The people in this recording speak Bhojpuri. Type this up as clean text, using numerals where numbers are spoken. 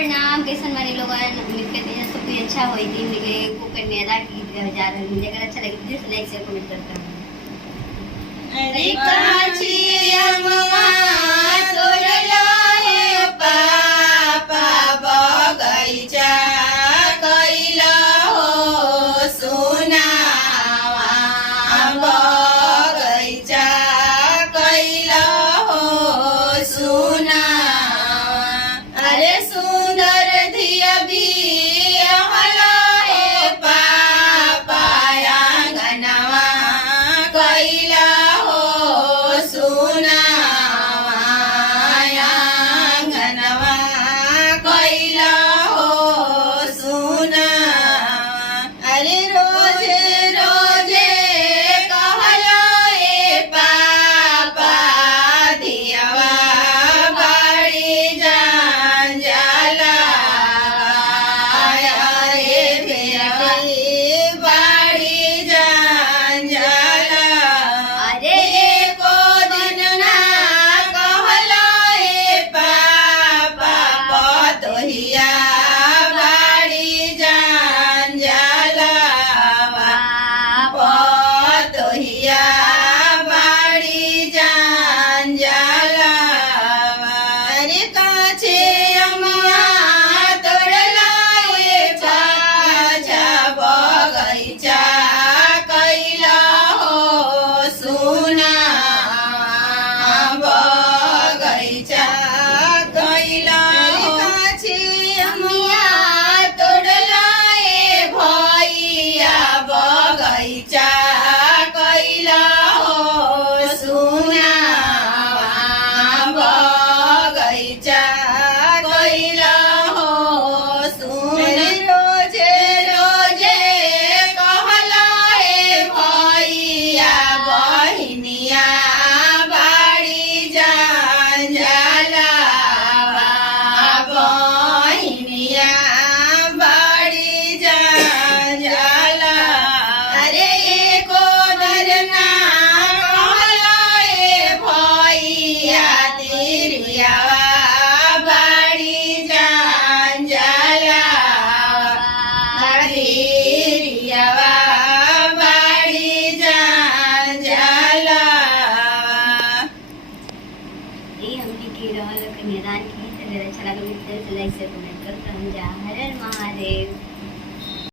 प्रणाम कैसन वाले लोग उम्मीद करते हैं सब कुछ अच्छा होई थी मिले को कन्यादान की जा रहे हैं। मुझे अगर अच्छा लगे तो लाइक शेयर कमेंट करता हूँ। अरे काची अम्मा तोड़ला है पापा बगैचा कैला हो सुनावा बगैचा कैला हो सुनावा। अरे सुंदर धिया भी हला है पापा आंगनवा कैला हो सुनावा आंगनवा कैला हो सुनावा। अरे रोजे रोजे कहला ए पापा धियावा बाड़ी जान जाला। अरे धियावा बाड़ी जान जाला। अरे एको दिन ना कहला ए पापा पतोहिया बाड़ी जान जाला। पतोहिया बाड़ी जान जाला। अरे काछे अम्मा तोड़ला ए पाछा बगैचा कैला हो सुनावा बगैचा कैला हो। काछे अम्मा तोड़ला ए भैया बगैचा कैला हो सुनावा बगैचा कैला हो सुना। रोजे रोजे कहला ए भैया बहिनिया बाड़ी जान जाला। बहिनिया बाड़ी जान जाला। अरे एको दरना कहला ए भैया तिरिया बाड़ी जान जाला। तिरिया बाड़ी जान जाला। ये हमने की रहल कन्यादान की अगर अच्छा लगे तो लाइक शेयर कमेंट करता हूँ। जय हर हर महादेव।